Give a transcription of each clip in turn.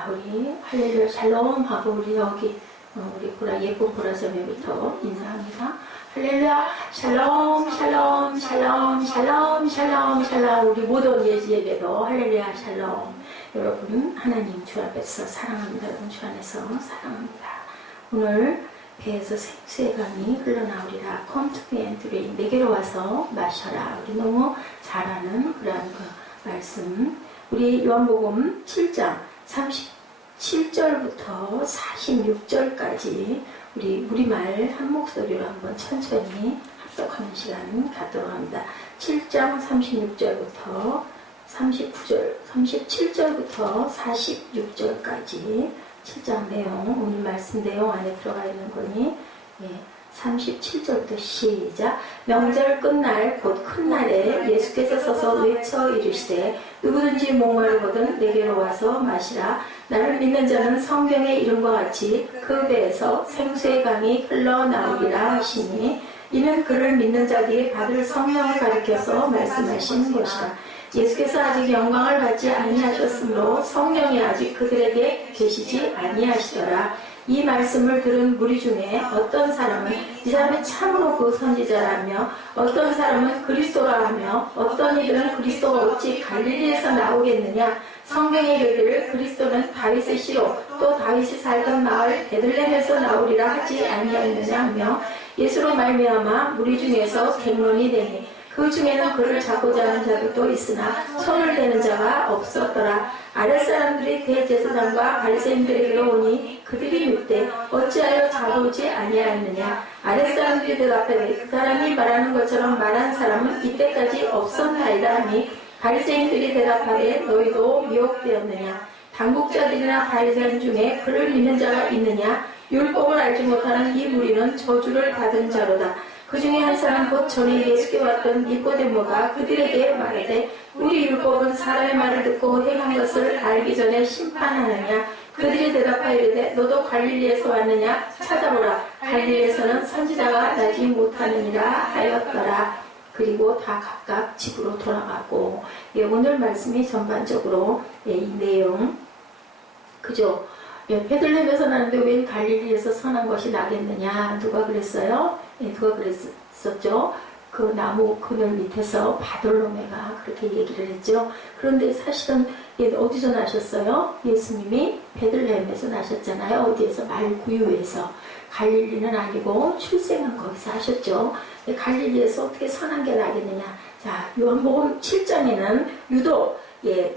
자, 우리 할렐루야 샬롬 하고 우리 여기 우리 예쁜 보라자매부터 인사합니다. 할렐루야 샬롬 샬롬 샬롬 샬롬 샬롬 샬롬. 우리 모든 예지에게도 할렐루야 샬롬. 여러분 하나님 주 앞에서 사랑합니다. 여러분 주 안에서 사랑합니다. 오늘 배에서 생수의 강이 흘러나오리라. Come to me and drink. 내게로 와서 마셔라. 우리 너무 잘 아는 그러한 그 말씀. 우리 요한복음 7장 37절부터 46절까지 우리 우리말 한 목소리로 한번 천천히 합독하는 시간 갖도록 합니다. 7장 36절부터 39절, 37절부터 46절까지 7장 내용, 오늘 말씀 내용 안에 들어가 있는 거니 37절부터 시작. 명절 끝날 곧 큰 날에 예수께서 서서 외쳐 이르시되 누구든지 목마르거든 내게로 와서 마시라. 나를 믿는 자는 성경의 이름과 같이 그 배에서 생수의 강이 흘러나오리라 하시니 이는 그를 믿는 자들이 받을 성령을 가리켜서 말씀하시는 것이라. 예수께서 아직 영광을 받지 아니하셨으므로 성령이 아직 그들에게 계시지 아니하시더라. 이 말씀을 들은 무리 중에 어떤 사람은 이 사람이 참으로 그 선지자라며 어떤 사람은 그리스도라 하며 어떤 이들은 그리스도가 어찌 갈릴리에서 나오겠느냐. 성경에 이르기를 그리스도는 다윗의 씨로 또 다윗이 살던 마을 베들레헴에서 나오리라 하지 아니하였느냐 하며 예수로 말미암아 무리 중에서 갱론이 되니 그 중에는 그를 잡고자 하는 자들도 있으나 손을 대는 자가 없었더라. 아랫사람들이 대제사장과 바리새인들에게로 오니 그들이 묻되 어찌하여 잡아오지 아니하였느냐. 아랫사람들이 대답하되 그 사람이 말하는 것처럼 말한 사람은 이때까지 없었나이다 하니 바리새인들이 대답하되 너희도 미혹되었느냐. 당국자들이나 바리새인 중에 그를 믿는 자가 있느냐. 율법을 알지 못하는 이 무리는 저주를 받은 자로다. 그 중에 한 사람 곧 전에 예수께 왔던 니고데모가 그들에게 말하되 우리 율법은 사람의 말을 듣고 행한 것을 알기 전에 심판하느냐. 그들이 대답하이르되 너도 갈릴리에서 왔느냐. 찾아보라. 갈릴리에서는 선지자가 나지 못하느니라 하였더라. 그리고 다 각각 집으로 돌아가고. 오늘 말씀이 전반적으로 이 내용 그죠. 베들레헴에서 나는데 웬 갈릴리에서 선한 것이 나겠느냐. 누가 그랬어요? 누가 그랬었죠? 그 나무 그늘 밑에서 바돌로메가 그렇게 얘기를 했죠. 그런데 사실은 어디서 나셨어요? 예수님이 베들레헴에서 나셨잖아요. 어디에서? 말구유에서. 갈릴리는 아니고 출생은 거기서 하셨죠. 갈릴리에서 어떻게 선한 게 나겠느냐. 자, 요한복음 7장에는 유독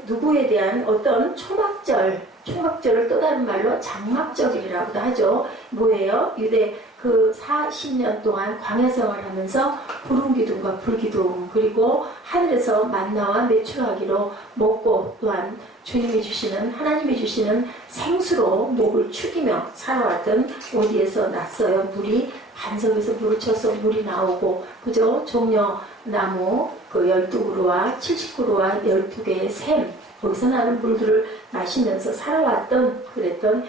누구에 대한 어떤 초막절을 또 다른 말로 장막절이라고도 하죠. 뭐예요? 유대 그 40년 동안 광야 생활을 하면서 구름기둥과 불기둥 그리고 하늘에서 만나와 메추라기로 먹고 또한 주님이 주시는 하나님이 주시는 생수로 목을 축이며 살아왔던 어디에서 났어요. 물이 반석에서 물을 쳐서 물이 나오고 그죠? 종려나무 그 12그루와 70그루와 12개의 샘 거기서 나는 물들을 마시면서 살아왔던 그랬던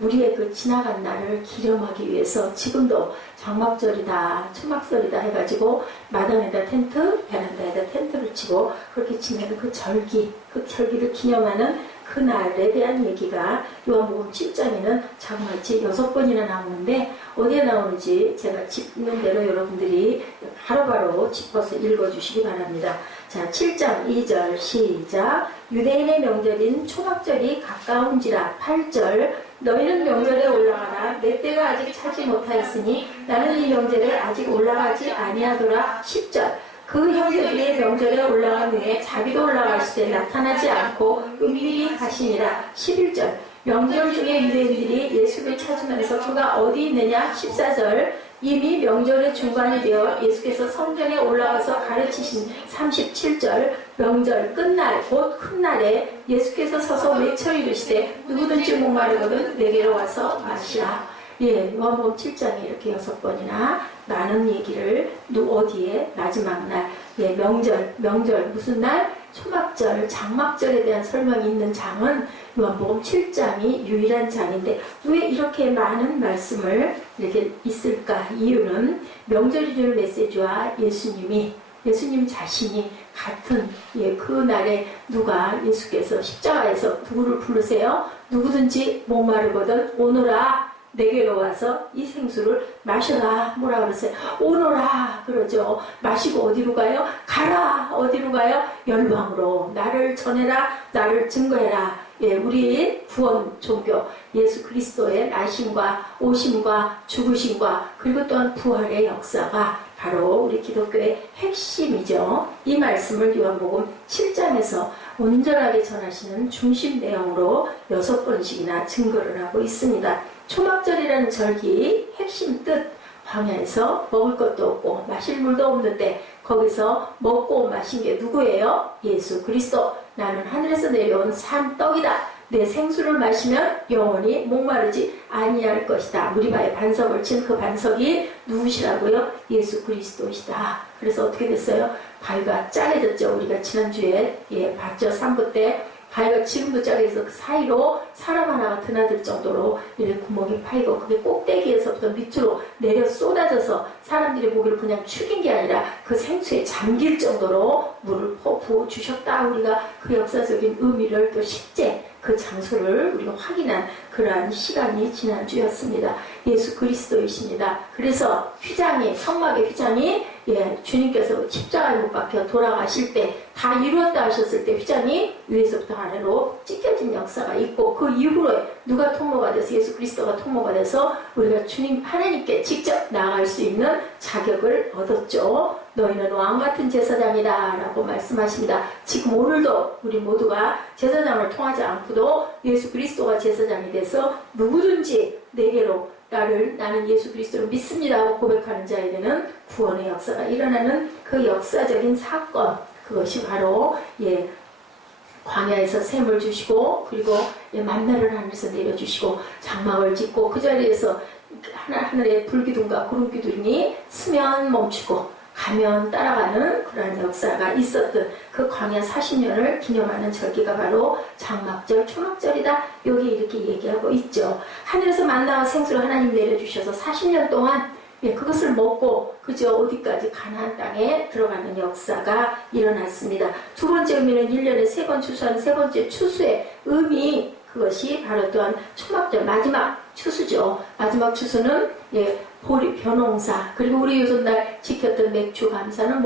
우리의 그 지나간 날을 기념하기 위해서 지금도 장막절이다 초막절이다 해가지고 마당에다 텐트 베란다에다 텐트를 치고 그렇게 지내는 그 절기를 기념하는 그날에 대한 얘기가 요한복음 7장에는 자그마치 6번이나 나오는데 어디에 나오는지 제가 짚는 대로 여러분들이 바로바로 짚어서 읽어주시기 바랍니다. 자, 7장 2절 시작. 유대인의 명절인 초막절이 가까운지라. 8절 너희는 명절에 올라가라. 내 때가 아직 차지 못하였으니 나는 이 명절에 아직 올라가지 아니하더라. 10절 그 형제들이 명절에 올라간 후에 자기도 올라가시되 나타나지 않고 은밀히 가시니라. 11절 명절 중에 유대인들이 예수를 찾으면서 그가 어디 있느냐. 14절 이미 명절의 중간이 되어 예수께서 성전에 올라가서 가르치신 37절 명절 끝날 곧 큰 날에 예수께서 서서 외쳐 이르시되 누구든지 목마르거든 내게로 와서 마시라. 요한복음 7장에 이렇게 6번이나 많은 얘기를 어디에 마지막 날 명절 무슨 날? 초막절, 장막절에 대한 설명이 있는 장은 요한복음 7장이 유일한 장인데 왜 이렇게 많은 말씀을 이렇게 있을까? 이유는 명절이 주는 메시지와 예수님 자신이 같은 그 날에 누가 예수께서 십자가에서 누구를 부르세요? 누구든지 목마르거든 오너라 내게로 와서 이 생수를 마셔라. 뭐라 그러세요? 오너라 그러죠. 마시고 어디로 가요? 가라. 어디로 가요? 열방으로 나를 전해라. 나를 증거해라. 우리 구원 종교 예수 그리스도의 나심과 오심과 죽으심과 그리고 또한 부활의 역사가 바로 우리 기독교의 핵심이죠. 이 말씀을 요한복음 7장에서 온전하게 전하시는 중심 내용으로 6번씩이나 증거를 하고 있습니다. 초막절이라는 절기 핵심 뜻, 광야에서 먹을 것도 없고 마실 물도 없는데 거기서 먹고 마신 게 누구예요? 예수 그리스도. 나는 하늘에서 내려온 산 떡이다. 내 생수를 마시면 영원히 목마르지 아니할 것이다. 무리바의 반석을 친 그 반석이 누구시라고요? 예수 그리스도시다. 그래서 어떻게 됐어요? 바위가 짜게졌죠. 우리가 지난주에 봤죠. 3부 때 바위가 지금도 짜게져서 그 사이로 사람 하나가 드나들 정도로 이렇게 구멍이 파이고 그게 꼭대기에서부터 밑으로 내려 쏟아져서 사람들이 보기를 그냥 축인 게 아니라 그 생수에 잠길 정도로 물을 부어 주셨다. 우리가 그 역사적인 의미를 또 실제 그 장소를 우리가 확인한 그러한 시간이 지난주였습니다. 예수 그리스도이십니다. 그래서 휘장이 성막의 휘장이 주님께서 십자가에 못 박혀 돌아가실 때 다 이루었다 하셨을 때 휘장이 위에서부터 아래로 찢겨진 역사가 있고 그 이후에 누가 통로가 돼서 예수 그리스도가 통로가 돼서 우리가 주님 하나님께 직접 나아갈 수 있는 자격을 얻었죠. 너희는 왕같은 제사장이다 라고 말씀하십니다. 지금 오늘도 우리 모두가 제사장을 통하지 않고도 예수 그리스도가 제사장이 돼서 누구든지 내게로 나는 예수 그리스도를 믿습니다 하고 고백하는 자에게는 구원의 역사가 일어나는 그 역사적인 사건, 그것이 바로 광야에서 샘을 주시고 그리고 만나를 하늘에서 내려주시고 장막을 짓고 그 자리에서 하늘의 불기둥과 구름기둥이 스면 멈추고 가면 따라가는 그러한 역사가 있었던 그 광야 40년을 기념하는 절기가 바로 장막절, 초막절이다. 여기 이렇게 얘기하고 있죠. 하늘에서 만나와 생수를 하나님 내려주셔서 40년 동안 그것을 먹고 그저 어디까지 가나안 땅에 들어가는 역사가 일어났습니다. 두 번째 의미는 1년에 3번 추수하는 세 번째 추수의 의미, 그것이 바로 또한 초막절 마지막 추수죠. 마지막 추수는 보리 벼농사 그리고 우리 요즘날 지켰던 맥주 감사는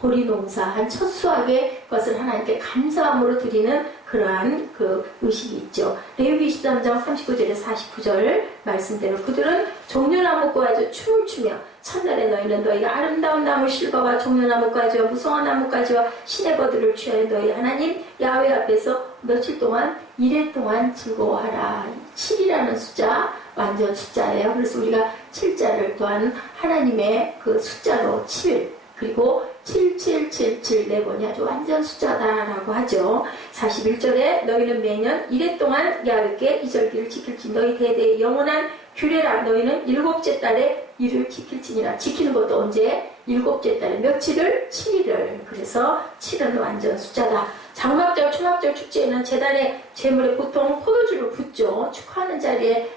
보리농사 한 첫 수확의 것을 하나님께 감사함으로 드리는 그러한 그 의식이 있죠. 레위기 23장 39절에 49절 말씀대로 그들은 종려나무과 아주 춤을 추며 첫날에 너희는 너희가 아름다운 나무 실과와 종려나무까지와 무성한 나무까지와 시내 버들을 취하여 너희 하나님 야훼 앞에서 며칠 동안 1회 동안 즐거워하라. 7이라는 숫자 완전 숫자예요. 그래서 우리가 7자를 또한 하나님의 그 숫자로 7 그리고 7777 네 번이 아주 완전 숫자다라고 하죠. 41절에 너희는 매년 1회 동안 야훼께 이 절기를 지킬지 너희 대대의 영원한 규례라. 너희는 7째 달에 이를 지킬지니라. 지키는 것도 언제? 7째 달에 며칠을? 7일을. 그래서 7은 완전 숫자다. 장막절, 초막절 축제에는 제단의 제물에 보통 포도주를 붓죠. 축하하는 자리에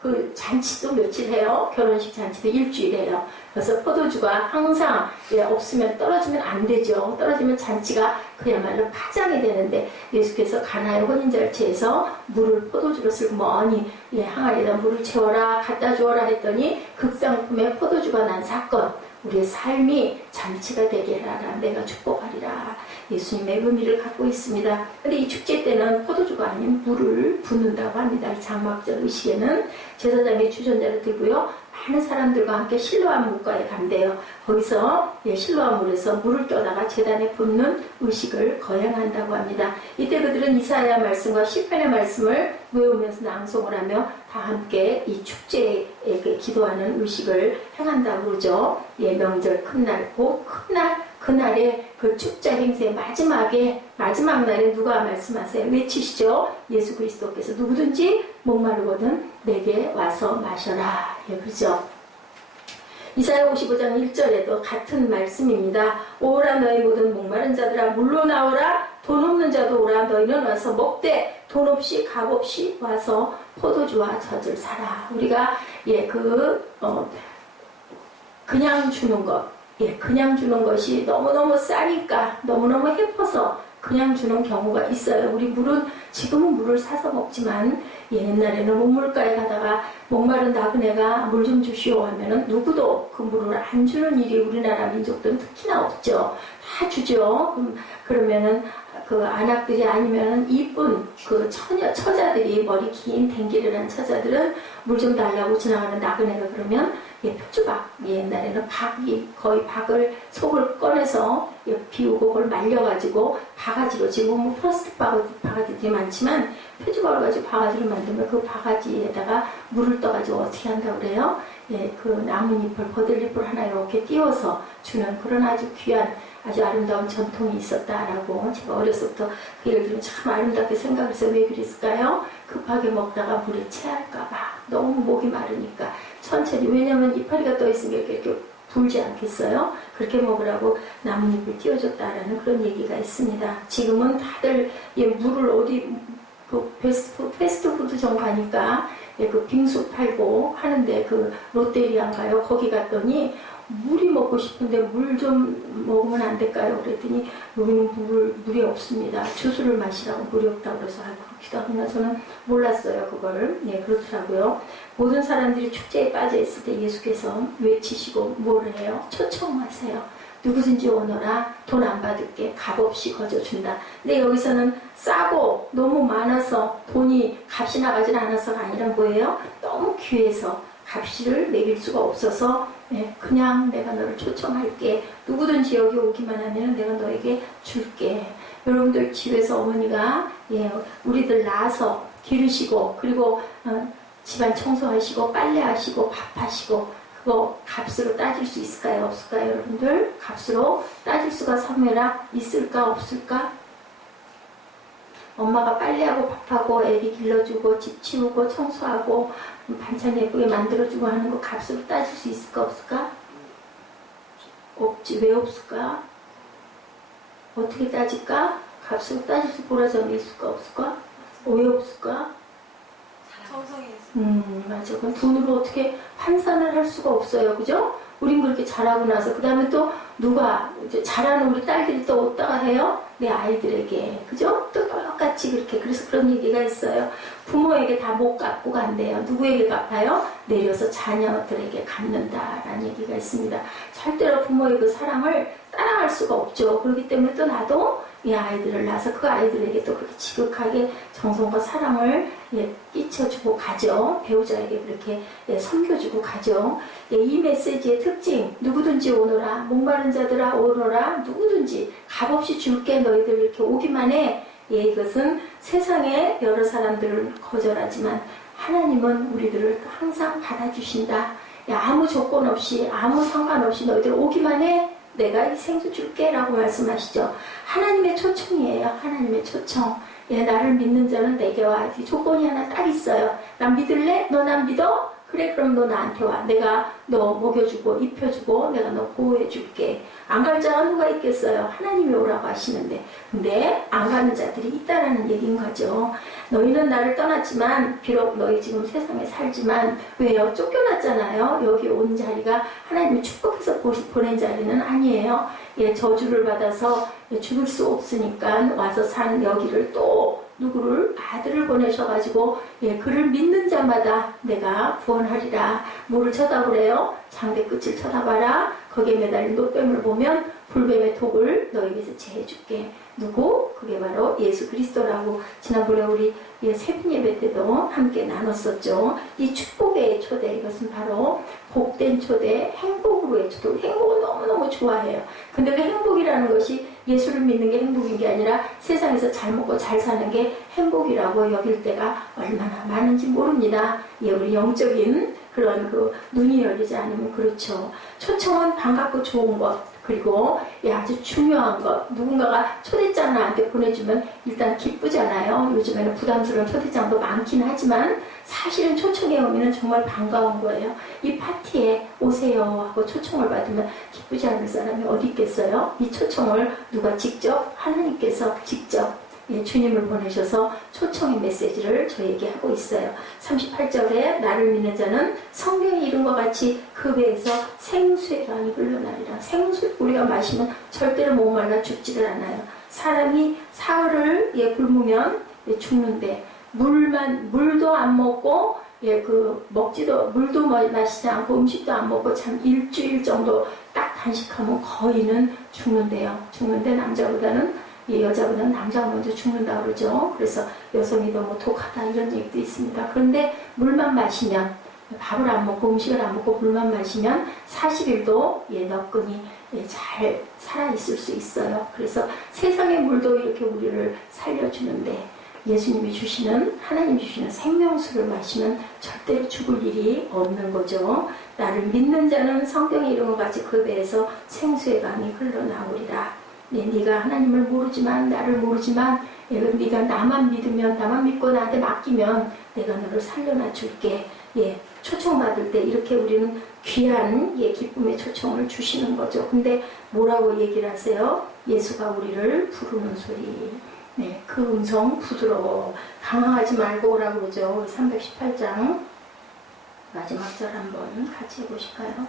그 잔치도 며칠 해요. 결혼식 잔치도 일주일 해요. 그래서 포도주가 항상 없으면 떨어지면 안 되죠. 떨어지면 잔치가 그야말로 파장이 되는데 예수께서 가나의 혼인절체에서 물을 포도주로 쓰고 머니 항아리에다 물을 채워라 갖다 주어라 했더니 극상품에 포도주가 난 사건. 우리의 삶이 잔치가 되게 해라. 내가 축복하리라. 예수님의 의미를 갖고 있습니다. 근데 이 축제 때는 포도주가 아닌 물을 붓는다고 합니다. 이 장막절 의식에는 제사장의 주전자를 들고요. 많은 사람들과 함께 실로암 물가에 간대요. 거기서 실로암 물에서 물을 떠다가 제단에 붓는 의식을 거행한다고 합니다. 이때 그들은 이사야 말씀과 시편의 말씀을 외우면서 낭송을 하며 다 함께 이 축제에 기도하는 의식을 행한다고 그러죠. 명절 큰날, 곧 큰날, 그날의 그 축제 행사의 마지막 날에 누가 말씀하세요? 외치시죠. 예수 그리스도께서 누구든지 목마르거든 내게 와서 마셔라. 그렇죠? 이사야 55장 1절에도 같은 말씀입니다. 오라 너희 모든 목마른 자들아 물로 나오라. 돈 없는 자도 오라. 너희는 와서 먹되 돈 없이 값 없이 와서 포도주와 젖을 사라. 우리가 그냥 주는 것 예, 그냥 주는 것이 너무너무 싸니까 너무너무 해퍼서 그냥 주는 경우가 있어요. 우리 물은 지금은 물을 사서 먹지만 옛날에는 우물가에 가다가 목마른 나그네가 물 좀 주시오 하면은 누구도 그 물을 안 주는 일이 우리나라 민족들은 특히나 없죠. 다 주죠. 그러면은 그 안악들이 아니면은 이쁜 그 처자들이 머리 긴 댕기를 한 처자들은 물 좀 달라고 지나가는 나그네가 그러면 예, 표주박, 옛날에는 박이 거의 박을 속을 꺼내서 예, 비우고 그걸 말려가지고 바가지로, 지금은 뭐 플라스틱 바가지들이 많지만 표주박을 가지고 바가지를 만들면 그 바가지에다가 물을 떠가지고 어떻게 한다고 그래요? 예, 그 나뭇잎을, 버들잎을 하나 이렇게 띄워서 주는 그런 아주 귀한, 아주 아름다운 전통이 있었다라고 제가 어렸을 때부터 그 얘기를 들으면 참 아름답게 생각해서 왜 그랬을까요? 급하게 먹다가 물에 체할까봐 너무 목이 마르니까 천천히, 왜냐면 이파리가 떠있으면 이렇게 불지 않겠어요? 그렇게 먹으라고 나뭇잎을 띄워줬다라는 그런 얘기가 있습니다. 지금은 다들 예, 물을 어디 그 패스트푸드점 가니까 예, 그 빙수 팔고 하는데 그 롯데리아인가요? 거기 갔더니 물이 먹고 싶은데 물 좀 먹으면 안 될까요? 그랬더니 여기는 물이 없습니다. 주스를 마시라고 물이 없다고 그래서 그렇기도 하구나. 저는 몰랐어요. 그걸. 예, 그렇더라고요. 모든 사람들이 축제에 빠져 있을 때 예수께서 외치시고 뭐를 해요? 초청하세요. 누구든지 오너라 돈 안 받을게 값없이 거저준다. 근데 여기서는 싸고 너무 많아서 돈이 값이 나가지 않아서가 아니라 뭐예요? 너무 귀해서 값을 매길 수가 없어서 예, 그냥 내가 너를 초청할게. 누구든지 여기 오기만 하면 내가 너에게 줄게. 여러분들 집에서 어머니가 예, 우리들 낳아서 기르시고 그리고 집안 청소하시고 빨래하시고 밥하시고 그거 값으로 따질 수 있을까요? 없을까요? 여러분들 값으로 따질 수가 섬에라 있을까? 없을까? 엄마가 빨래하고 밥하고 애기 길러주고 집 치우고 청소하고 반찬 예쁘게 만들어주고 하는 거 값으로 따질 수 있을까? 없을까? 없지. 왜 없을까? 어떻게 따질까? 값으로 따질 수 보라 점이 있을까? 없을까? 왜 없을까? 정성이 있어요. 맞아. 그건 돈으로 어떻게 환산을 할 수가 없어요. 그죠? 우린 그렇게 잘하고 나서 그 다음에 또 누가 이제 잘하는 우리 딸들이 또 어디다가 해요? 내 아이들에게. 그죠? 또 똑같이 그렇게. 그래서 그런 얘기가 있어요. 부모에게 다 못 갚고 간대요. 누구에게 갚아요? 내려서 자녀들에게 갚는다라는 얘기가 있습니다. 절대로 부모의 그 사랑을 따라갈 수가 없죠. 그렇기 때문에 또 나도 이 아이들을 낳아서 그 아이들에게 또 그렇게 지극하게 정성과 사랑을 예, 끼쳐주고 가죠. 배우자에게 그렇게 예, 섬겨주고 가죠. 예, 이 메시지의 특징, 누구든지 오너라, 목마른 자들아 오너라, 누구든지 값없이 줄게 너희들 이렇게 오기만 해. 예, 이것은 세상에 여러 사람들을 거절하지만 하나님은 우리들을 항상 받아주신다. 예, 아무 조건 없이 아무 상관없이 너희들 오기만 해. 내가 이 생수 줄게 라고 말씀하시죠. 하나님의 초청이에요. 하나님의 초청. 예, 나를 믿는 자는 내게 와. 이 조건이 하나 딱 있어요. 난 믿을래? 너 난 믿어? 그래, 그럼 너 나한테 와. 내가 너 먹여주고 입혀주고 내가 너 보호해줄게. 안 갈 자가 누가 있겠어요? 하나님이 오라고 하시는데. 근데 안 가는 자들이 있다라는 얘기인 거죠. 너희는 나를 떠났지만 비록 너희 지금 세상에 살지만 왜요? 쫓겨났잖아요. 여기 온 자리가 하나님이 축복해서 보낸 자리는 아니에요. 예, 저주를 받아서 죽을 수 없으니까 와서 사는 여기를 또 누구를 아들을 보내셔가지고 예, 그를 믿는 자마다 내가 구원하리라. 뭐를 쳐다보래요? 장대 끝을 쳐다봐라. 거기에 매달린 노뱀을 보면 불뱀의 독을 너에게서 제해줄게. 누구? 그게 바로 예수 그리스도라고 지난번에 우리 새벽 예배 때도 함께 나눴었죠. 이 축복의 초대, 이것은 바로 복된 초대, 행복으로의 초대. 행복을 너무너무 좋아해요. 근데 그 행복이라는 것이 예수를 믿는 게 행복인 게 아니라 세상에서 잘 먹고 잘 사는 게 행복이라고 여길 때가 얼마나 많은지 모릅니다. 예, 우리 영적인 그런 그 눈이 열리지 않으면 그렇죠. 초청은 반갑고 좋은 것, 그리고 아주 중요한 것. 누군가가 초대장을 나한테 보내주면 일단 기쁘잖아요. 요즘에는 부담스러운 초대장도 많긴 하지만 사실은 초청의 의미는 정말 반가운 거예요. 이 파티에 오세요 하고 초청을 받으면 기쁘지 않을 사람이 어디 있겠어요? 이 초청을 누가 직접, 하나님께서 직접 예, 주님을 보내셔서 초청의 메시지를 저에게 하고 있어요. 38절에 나를 믿는 자는 성경이 이룬 것 같이 그 배에서 생수의 강이 흘러나리라. 생수 우리가 마시면 절대로 목말라 죽지를 않아요. 사람이 사흘을 굶으면 죽는데 물도 안 먹고 물도 마시지 않고 음식도 안 먹고 참 일주일 정도 딱 단식하면 거의는 죽는데요. 죽는데 여자보다는 남자가 먼저 죽는다 그러죠. 그래서 여성이 너무 독하다 이런 얘기도 있습니다. 그런데 물만 마시면 밥을 안 먹고 음식을 안 먹고 물만 마시면 40일도 너끈히 잘 살아있을 수 있어요. 그래서 세상의 물도 이렇게 우리를 살려주는데 예수님이 하나님이 주시는 생명수를 마시면 절대로 죽을 일이 없는 거죠. 나를 믿는 자는 성경에 이룬 것 같이 그 배에서 생수의 강이 흘러나오리라. 네가 하나님을 모르지만 나를 모르지만 네가 나만 믿고 나한테 맡기면 내가 너를 살려놔 줄게. 초청받을 때 이렇게 우리는 귀한 기쁨의 초청을 주시는 거죠. 근데 뭐라고 얘기를 하세요? 예수가 우리를 부르는 소리. 그 음성 부드러워. 당황하지 말고 오라고 그러죠. 318장 마지막 절 한번 같이 해보실까요?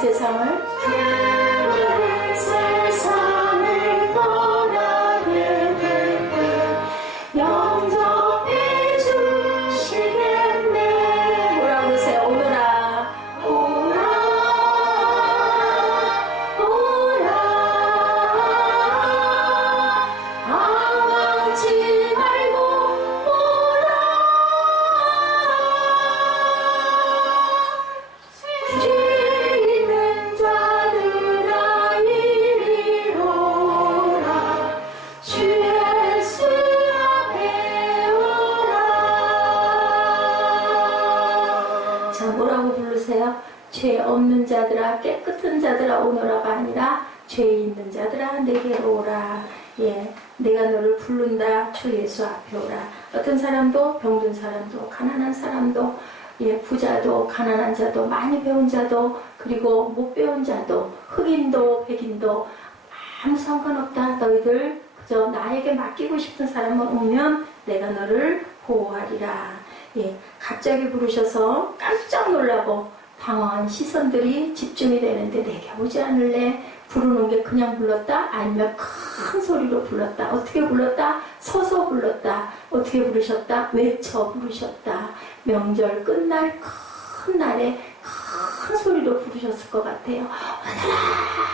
세상을 떠나게 될 영접해 주시겠네. 뭐라고 그러세요? 오너라 오라 하지 말고 오라. 죄 있는 자들아 이리로라. 주 예수 앞에 오라. 자, 뭐라고 부르세요? 죄 없는 자들아 깨끗한 자들아 오너라가 아니라 죄 있는 자들아 내게로 오라. 내가 너를 부른다. 주 예수 앞에 오라. 어떤 사람도 병든 사람도 가난한 사람도 부자도 가난한 자도 많이 배운 자도 그리고 못 배운 자도 흑인도 백인도 아무 상관없다. 너희들 그저 나에게 맡기고 싶은 사람만 오면 내가 너를 보호하리라. 갑자기 부르셔서 깜짝 놀라고 당황한 시선들이 집중이 되는데 내게 오지 않을래? 부르는 게 그냥 불렀다? 아니면 큰 소리로 불렀다? 어떻게 불렀다? 서서 불렀다? 어떻게 부르셨다? 외쳐 부르셨다. 명절 끝날 큰 날에 큰 소리로 부르셨을 것 같아요.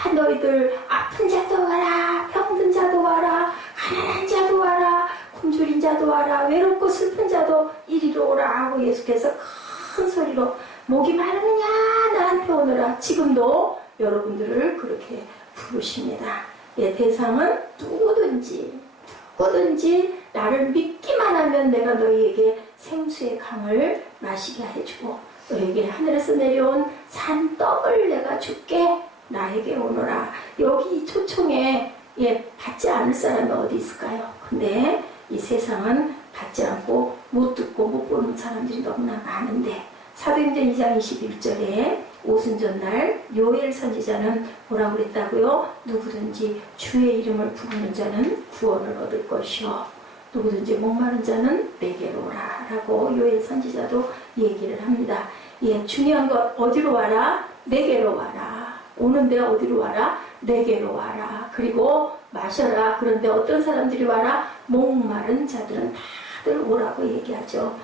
오늘아 너희들 아픈 자도 와라. 병든 자도 와라. 가난한 자도 와라. 굶주린 자도 와라. 외롭고 슬픈 자도 이리로 오라 하고 예수께서 큰 소리로 목이 마르느냐 나한테 오너라. 지금도 여러분들을 그렇게 부르십니다. 대상은 누구든지 나를 믿기만 하면 내가 너희에게 생수의 강을 마시게 해주고 너희에게 하늘에서 내려온 산떡을 내가 줄게. 나에게 오너라. 여기 이 초청에 받지 않을 사람이 어디 있을까요? 근데 이 세상은 받지 않고 못 듣고 못 보는 사람들이 너무나 많은데 사도행전 2장 21절에 오순절날 요엘 선지자는 뭐라고 그랬다고요? 누구든지 주의 이름을 부르는 자는 구원을 얻을 것이요 누구든지 목마른 자는 내게로 오라 라고 요엘 선지자도 얘기를 합니다. 중요한 것 어디로 와라? 내게로 와라. 오는데 어디로 와라? 내게로 와라. 그리고 마셔라. 그런데 어떤 사람들이 와라? 목마른 자들은 다들 오라고 얘기하죠.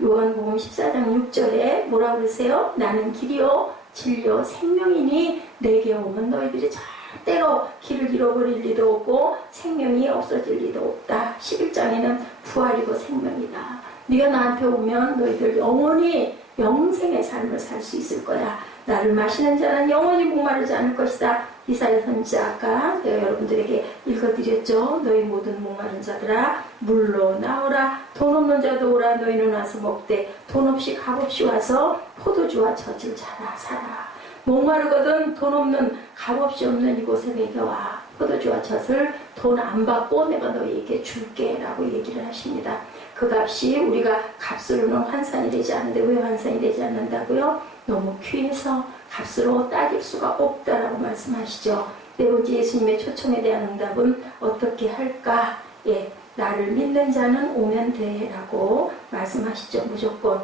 요한복음 14장 6절에 뭐라고 그러세요? 나는 길이요 진리요 생명이니 내게 오면 너희들이 절대로 길을 잃어버릴 리도 없고 생명이 없어질 리도 없다. 11장에는 부활이고 생명이다. 네가 나한테 오면 너희들 영원히 영생의 삶을 살 수 있을 거야. 나를 마시는 자는 영원히 목마르지 않을 것이다. 이사야 선지자 아까 내가 여러분들에게 읽어드렸죠. 너희 모든 목마른 자들아 물로 나오라. 돈 없는 자도 오라. 너희는 와서 먹되 돈 없이 값 없이 와서 포도주와 젖을 사라. 목마르거든 돈 없는 값 없이 없는 이곳에 내게 와. 포도주와 젖을 돈 안 받고 내가 너희에게 줄게 라고 얘기를 하십니다. 그 값이 우리가 값으로는 환산이 되지 않는데 왜 환산이 되지 않는다고요? 너무 귀해서 값으로 따질 수가 없다라고 말씀하시죠. 네 번째 예수님의 초청에 대한 응답은 어떻게 할까? 예, 나를 믿는 자는 오면 돼 라고 말씀하시죠. 무조건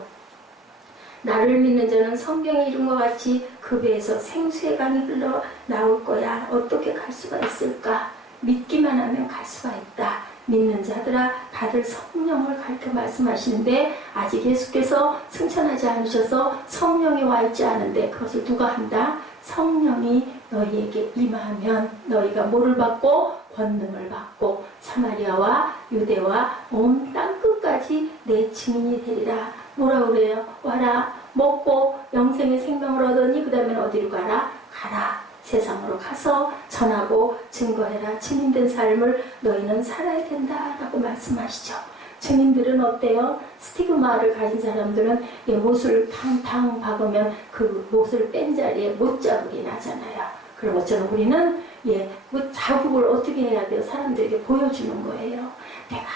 나를 믿는 자는 성경에 이룬 것 같이 그 배에서 생수의 강이 흘러 나올 거야. 어떻게 갈 수가 있을까? 믿기만 하면 갈 수가 있다. 믿는 자들아 받을 성령을 가르쳐 말씀하시는데 아직 예수께서 승천하지 않으셔서 성령이 와 있지 않은데 그것을 누가 한다? 성령이 너희에게 임하면 너희가 뭐를 받고 권능을 받고 사마리아와 유대와 온 땅끝까지 내 증인이 되리라. 뭐라 그래요? 와라 먹고 영생의 생명을 얻으니 그 다음에 어디로 가라? 가라. 세상으로 가서 전하고 증거해라. 증인된 삶을 너희는 살아야 된다라고 말씀하시죠. 증인들은 어때요? 스티그마를 가진 사람들은 못을 탕탕 박으면 그 못을 뺀 자리에 못자국이 나잖아요. 그런 것처럼 우리는 뭐 자국을 어떻게 해야 돼요? 사람들에게 보여주는 거예요. 내가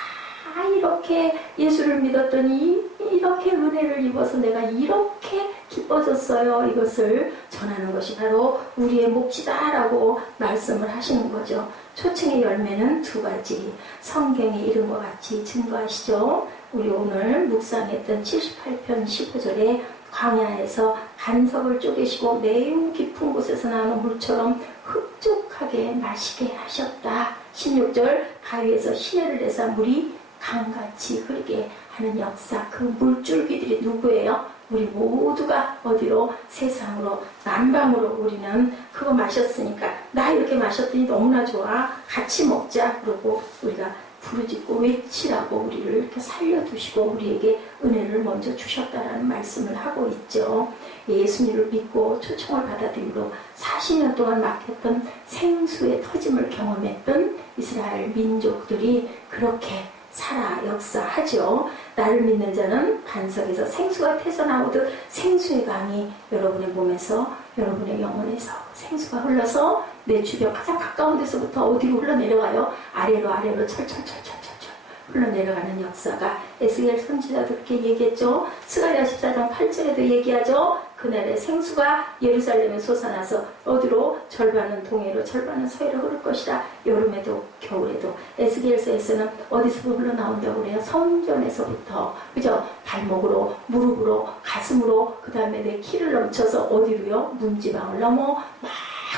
이렇게 예수를 믿었더니 이렇게 은혜를 입어서 내가 이렇게 기뻐졌어요. 이것을 전하는 것이 바로 우리의 몫이다라고 말씀을 하시는 거죠. 초청의 열매는 두 가지. 성경에 이른 것 같이 증거하시죠. 우리 오늘 묵상했던 78편 15절에 광야에서 반석을 쪼개시고 매우 깊은 곳에서 나오는 물처럼 흡족하게 마시게 하셨다. 16절 바위에서 시내를 내서 물이 강같이 흐르게 하는 역사. 그 물줄기들이 누구예요? 우리 모두가 어디로? 세상으로, 남방으로. 우리는 그거 마셨으니까 나 이렇게 마셨더니 너무나 좋아. 같이 먹자. 그러고 우리가 부르짖고 외치라고 우리를 이렇게 살려두시고 우리에게 은혜를 먼저 주셨다라는 말씀을 하고 있죠. 예수님을 믿고 초청을 받아들이고 40년 동안 막혔던 생수의 터짐을 경험했던 이스라엘 민족들이 그렇게 살아 역사하죠. 나를 믿는 자는 반석에서 생수가 태어나오듯 생수의 강이 여러분의 몸에서 여러분의 영혼에서 생수가 흘러서 내 주변 가장 가까운 데서부터 어디로 흘러내려가요? 아래로 철철철철철철 흘러내려가는 역사가 에스겔 선지자도 그렇게 얘기했죠. 스가랴 14장 8절에도 얘기하죠. 그날에 생수가 예루살렘에 솟아나서 어디로? 절반은 동해로 절반은 서해로 흐를 것이다. 여름에도 겨울에도. 에스겔서에서는 어디서 흘러나온다고 그래요? 성전에서부터. 그죠? 발목으로, 무릎으로, 가슴으로, 그 다음에 내 키를 넘쳐서 어디로요? 문지방을 넘어 막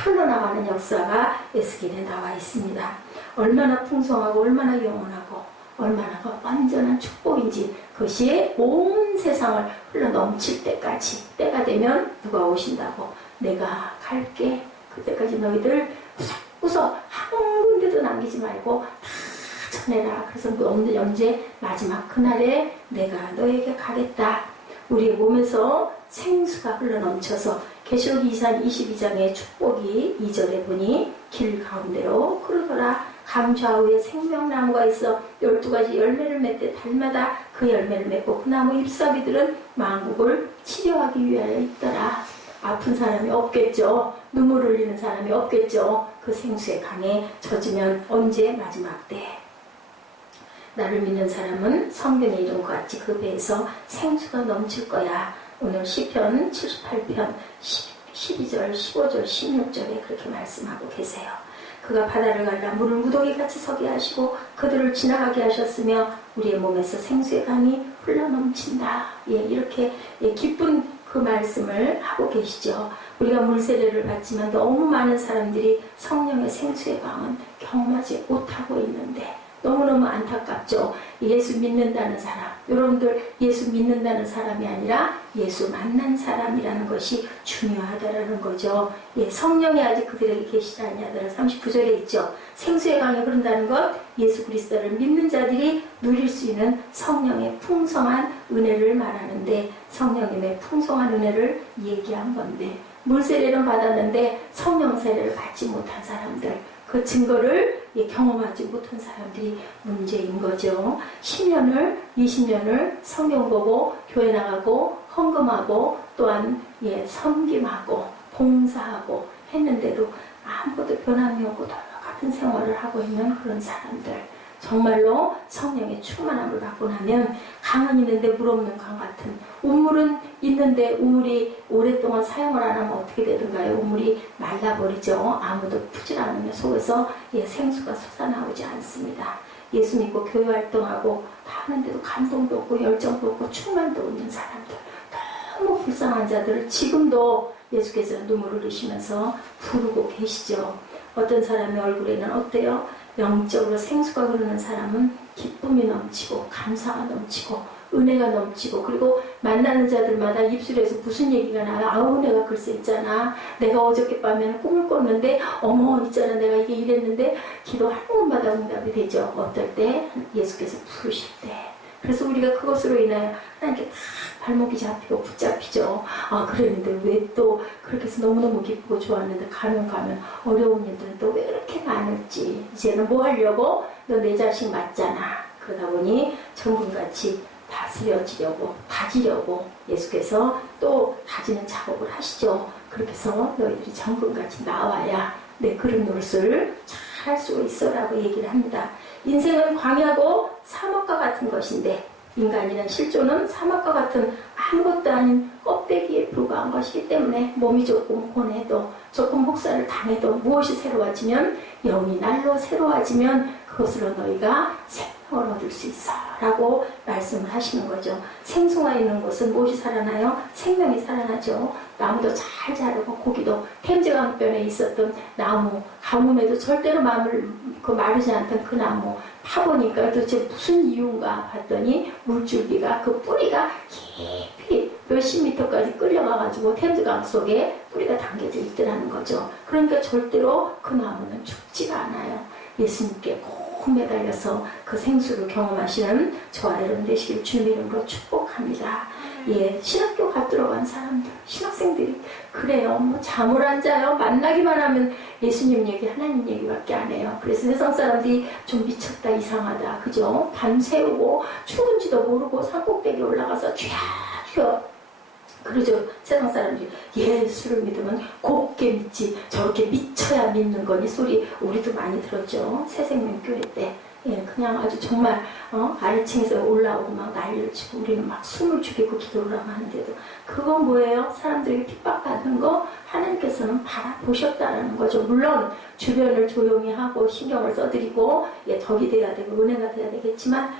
흘러나가는 역사가 에스겔에 나와 있습니다. 얼마나 풍성하고 얼마나 영원하고 얼마나 완전한 축복인지 그것이 온 세상을 흘러넘칠 때까지 때가 되면 누가 오신다고? 내가 갈게. 그때까지 너희들 구석구석 한 군데도 남기지 말고 다 전해라. 그래서 언제 마지막 그날에 내가 너에게 가겠다. 우리의 몸에서 생수가 흘러넘쳐서 계시록 22장의 축복이 2절에 보니 길 가운데로 흐르더라. 강 좌우에 생명나무가 있어 12가지 열매를 맺되 달마다 그 열매를 맺고 그 나무 잎사귀들은 만국을 치료하기 위하여 있더라. 아픈 사람이 없겠죠. 눈물 흘리는 사람이 없겠죠. 그 생수의 강에 젖으면 언제? 마지막 때. 나를 믿는 사람은 성경에 이룬 것 같이 그 배에서 생수가 넘칠 거야. 오늘 시편 78편 12절, 15절, 16절에 그렇게 말씀하고 계세요. 그가 바다를 갈라 물을 무더기같이 서게 하시고 그들을 지나가게 하셨으며 우리의 몸에서 생수의 강이 흘러넘친다. 이렇게 기쁜 그 말씀을 하고 계시죠. 우리가 물세례를 받지만 너무 많은 사람들이 성령의 생수의 강은 경험하지 못하고 있는데 너무너무 안타깝죠. 예수 믿는다는 사람, 여러분들 예수 믿는다는 사람이 아니라 예수 만난 사람이라는 것이 중요하다라는 거죠. 예, 성령이 아직 그들에게 계시지 아니하더라. 39절에 있죠. 생수의 강에 흐른다는 것, 예수 그리스도를 믿는 자들이 누릴 수 있는 성령의 풍성한 은혜를 말하는데, 성령님의 풍성한 은혜를 얘기한 건데, 물 세례는 받았는데 성령 세례를 받지 못한 사람들, 그 증거를 경험하지 못한 사람들이 문제인 거죠. 10년을 20년을 성경 보고 교회 나가고 헌금하고 또한 섬김하고 봉사하고 했는데도 아무것도 변함이 없고 똑같은 생활을 하고 있는 그런 사람들, 정말로 성령의 충만함을 받고 나면 강은 있는데 물 없는 강 같은, 우물은 있는데 우물이 오랫동안 사용을 안 하면 어떻게 되든가요? 우물이 말라버리죠. 아무도 푸질 않으면 속에서 생수가 솟아나오지 않습니다. 예수 믿고 교회 활동하고 다 하는데도 감동도 없고 열정도 없고 충만도 없는 사람들, 너무 불쌍한 자들을 지금도 예수께서 눈물을 흘리시면서 부르고 계시죠. 어떤 사람의 얼굴에는 어때요? 영적으로 생수가 흐르는 사람은 기쁨이 넘치고 감사가 넘치고 은혜가 넘치고, 그리고 만나는 자들마다 입술에서 무슨 얘기가 나요? 아우, 내가 글쎄 있잖아, 내가 어저께 밤에는 꿈을 꿨는데 어머 있잖아, 내가 이게 이랬는데, 기도 한 번마다 응답이 되죠. 어떨 때? 예수께서 부르실 때. 그래서 우리가 그것으로 인하여 하나님께 다 발목이 잡히고 붙잡히죠. 아, 그랬는데 왜 또 그렇게 해서 너무너무 기쁘고 좋았는데 가면 어려운 일들은 또 왜 이렇게 많을지, 이제는 뭐 하려고? 너 내 자식 맞잖아. 그러다 보니 정금같이 다스려지려고, 다지려고 예수께서 또 다지는 작업을 하시죠. 그렇게 해서 너희들이 정금같이 나와야 내 그릇 노릇을 잘 할 수 있어라고 얘기를 합니다. 인생은 광야고 사막과 같은 것인데, 인간이란 실존은 사막과 같은 아무것도 아닌 껍데기에 불과한 것이기 때문에 몸이 조금 고뇌도, 조금 혹사를 당해도 무엇이 새로워지면, 영이 날로 새로워지면 그것으로 너희가 생명을 얻을 수 있어 라고 말씀을 하시는 거죠. 생수가 있는 곳은 무엇이 살아나요? 생명이 살아나죠. 나무도 잘 자라고 고기도, 템즈강변에 있었던 나무, 가뭄에도 절대로 마르지 않던 그 나무 파보니까 도대체 무슨 이유인가 봤더니 물줄기가, 그 뿌리가 깊이 몇십 미터까지 끌려가가지고 템즈강 속에 뿌리가 담겨져 있더라는 거죠. 그러니까 절대로 그 나무는 죽지가 않아요. 예수님께 꼭 매달려서 그 생수를 경험하시는 저와 여러분 되시길 주님 이름으로 축복합니다. 신학교 가 들어간 사람들, 신학생들이 그래요. 뭐 잠을 안 자요. 만나기만 하면 예수님 얘기, 하나님 얘기밖에 안 해요. 그래서 세상 사람들이 좀 미쳤다, 이상하다, 그죠? 밤새우고 추운지도 모르고 산꼭대기 올라가서 쥐어 그러죠. 세상 사람들이 예수를 믿으면 곱게 믿지, 저렇게 미쳐야 믿는 거니 소리 우리도 많이 들었죠. 새생명교회 때. 그냥 아주 정말 아래층에서 올라오고 막 난리를 치고 우리는 막 숨을 죽이고 기도를 하는데도, 그건 뭐예요? 사람들에게 핍박받는 거 하나님께서는 바라보셨다라는 거죠. 물론 주변을 조용히 하고 신경을 써드리고 덕이 돼야 되고 은혜가 돼야 되겠지만,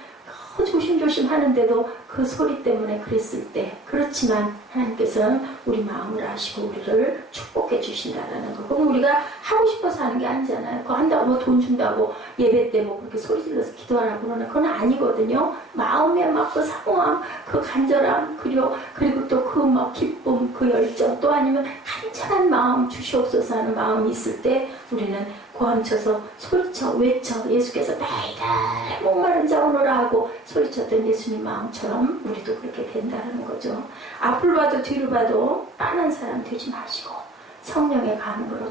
조심조심 하는데도 그 소리 때문에 그랬을 때, 그렇지만 하나님께서는 우리 마음을 아시고 우리를 축복해 주신다라는 거. 그건 우리가 하고 싶어서 하는 게 아니잖아요. 그거 한다고 뭐 돈 준다고 예배 때 뭐 그렇게 소리 질러서 기도하라고 그러나 그건 아니거든요. 마음에 막 그 사모함, 그 간절함, 그리고 또 그 막 기쁨, 그 열정, 또 아니면 간절한 마음 주시옵소서 하는 마음이 있을 때 우리는 고함쳐서 소리쳐 외쳐 예수께서 너희들 목마른 자 오너라 하고 소리쳤던 예수님 마음처럼 우리도 그렇게 된다는 거죠. 앞을 봐도 뒤를 봐도 빤한 사람 되지 마시고 성령의 감으로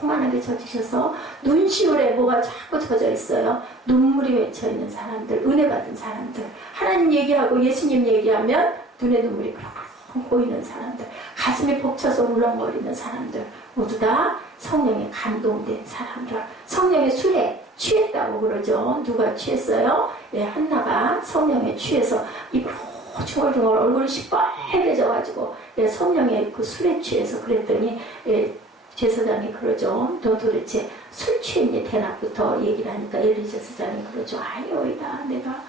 충만하게 젖으셔서 눈시울에 뭐가 자꾸 젖어 있어요. 눈물이 맺혀 있는 사람들, 은혜 받은 사람들, 하나님 얘기하고 예수님 얘기하면 눈에 눈물이 그렇게 보이는 사람들, 가슴이 벅차서 울렁거리는 사람들, 모두 다 성령에 감동된 사람들. 성령의 술에 취했다고 그러죠. 누가 취했어요? 한나가 성령에 취해서 입으로 중얼중얼 얼굴이 시뻘개져가지고 성령의 그 술에 취해서 그랬더니 제사장이 그러죠. 너 도대체 술 취했니? 대낮부터 얘기를 하니까 엘리 제사장이 그러죠. 아니오이다. 내가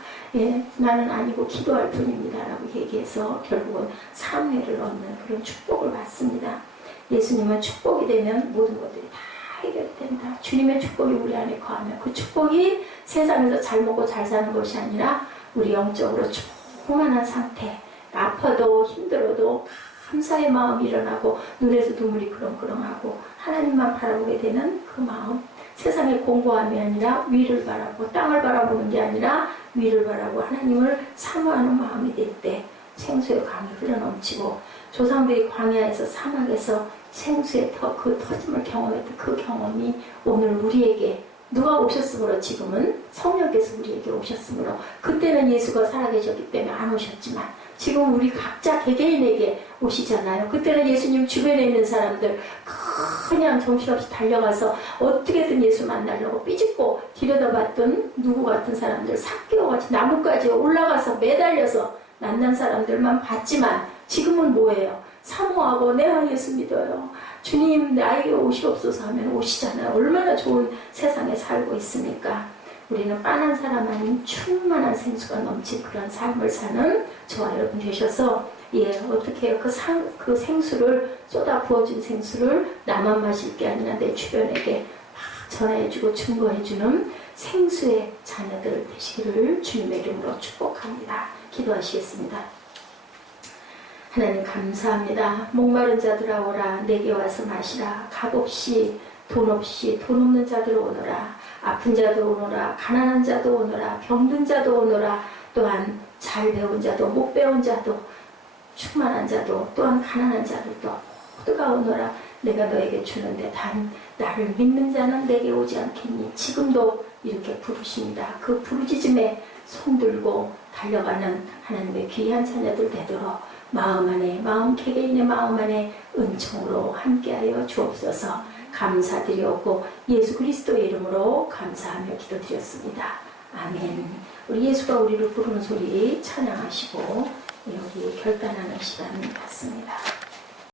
나는 아니고 기도할 뿐입니다 라고 얘기해서 결국은 사무엘을 얻는 그런 축복을 받습니다. 예수님은 축복이 되면 모든 것들이 다 해결된다. 주님의 축복이 우리 안에 거하면 그 축복이 세상에서 잘 먹고 잘 사는 것이 아니라 우리 영적으로 충만한 상태, 아파도 힘들어도 감사의 마음이 일어나고 눈에서 눈물이 그렁그렁하고 하나님만 바라보게 되는 그 마음, 세상의 공고함이 아니라 위를 바라보고 땅을 바라보는 게 아니라 위를 바라보고 하나님을 사모하는 마음이 될 때 생수의 강이 흘러넘치고 조상들이 광야에서 사막에서 생수의 그 터짐을 경험했던 그 경험이 오늘 우리에게 누가 오셨으므로 지금은 성령께서 우리에게 오셨으므로 그때는 예수가 살아계셨기 때문에 안 오셨지만 지금 우리 각자 개개인에게 오시잖아요. 그때는 예수님 주변에 있는 사람들 그냥 정신없이 달려가서 어떻게든 예수 만나려고 삐짓고 들여다봤던 누구 같은 사람들 삭개오같이 나뭇가지에 올라가서 매달려서 만난 사람들만 봤지만 지금은 뭐예요? 사모하고 내가 예수 믿어요. 주님 나에게 오시옵소서 하면 오시잖아요. 얼마나 좋은 세상에 살고 있습니까? 우리는 빤한 사람 아닌 충만한 생수가 넘친 그런 삶을 사는 저와 여러분 되셔서 어떻게 해요? 그 생수를 쏟아 부어준 생수를 나만 마실 게 아니라 내 주변에게 막 전해주고 증거해주는 생수의 자녀들 되시기를 주님의 이름으로 축복합니다. 기도하시겠습니다. 하나님 감사합니다. 목마른 자들아 오라 내게 와서 마시라. 값 없이 돈 없이 돈 없는 자들 오너라. 아픈 자도 오너라. 가난한 자도 오너라. 병든 자도 오너라. 또한 잘 배운 자도 못 배운 자도 충만한 자도 또한 가난한 자들도 모두가 오너라. 내가 너에게 주는데 단 나를 믿는 자는 내게 오지 않겠니. 지금도 이렇게 부르십니다. 그 부르짖음에 손들고 달려가는 하나님의 귀한 자녀들 되도록 마음 안에 개개인의 마음 안에 은총으로 함께하여 주옵소서. 감사드리옵고 예수 그리스도의 이름으로 감사하며 기도드렸습니다. 아멘. 우리 예수가 우리를 부르는 소리 찬양하시고 우리 결단하는 시간 같습니다.